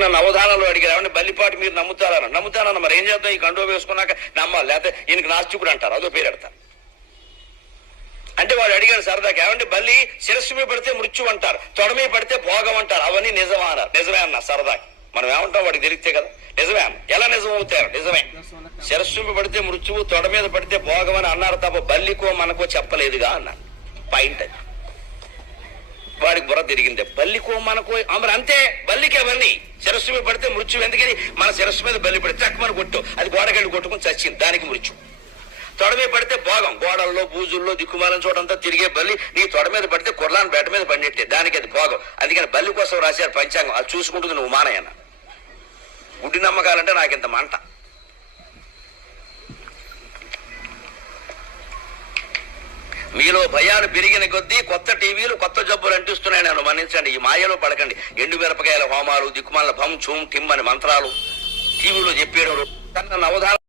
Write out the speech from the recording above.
నన్ను అవధానంలో అడిగారు, బల్లిపాటి మీరు నమ్ముతారన్న. నమ్ముతానన్న. మరి ఏం చేద్దాం, ఈ కండువ వేసుకున్నాక నమ్మాలి, లేకపోతే ఈయనకి నాస్తికుడు అంటారు, అదో పేరు పెడతారు. అంటే వాడు అడిగాడు సరదాకి, ఏమంటే బల్లి శిరస్సు మీద పడితే మృత్యు అంటారు, తొడ మీద పడితే భోగం అంటారు, అవన్నీ నిజమా అన్నారు. నిజమే అన్న సరదాకి. మనం ఏమంటాం వాడికి తెలిస్తే కదా, నిజమే అన్న. ఎలా నిజం అవుతారు? నిజమే. శిరస్సు మీద పడితే మృత్యువు, తొడ మీద పడితే భోగం అని అన్నారు తప్ప బల్లికో మనకో చెప్పలేదుగా అన్నారు. పాయింట్ అది. వాడికి బుర్ర తిరిగింది. బల్లికో మనకో మరి అంతే, బల్లికి అవన్నీ. శిరస్సు మీద పడితే మృత్యు, ఎందుకని మన శిరస్సు మీద బల్లి పడితే చక్కమని కొట్టు, అది గోడకెళ్ళి కొట్టుకుని చచ్చింది, దానికి మృత్యు. తొడ మీద పడితే భోగం, గోడల్లో బూజుల్లో దిక్కుమాలని చోటంతా తిరిగే బల్లి నీ తొడ మీద పడితే కుర్లాన్ బేట మీద పడినట్టే, దానికి అది భోగం. అందుకని బల్లి కోసం రాశారు పంచాంగం, అది చూసుకుంటుంది నువ్వు మానయ్యన్న. గుడ్డి నమ్మకాలంటే నాకింత మంట. మీలో భయాలు పెరిగిన కొద్దీ కొత్త టీవీలు కొత్త జబ్బులు అంటిస్తున్నాయి. నన్ను మన్నించండి, ఈ మాయలో పడకండి. ఎండు మిరపకాయల హోమాలు, దిక్కుమాల భం చూం టిమ్ అని మంత్రాలు టీవీలో చెప్పేయడం నన్ను అవధానం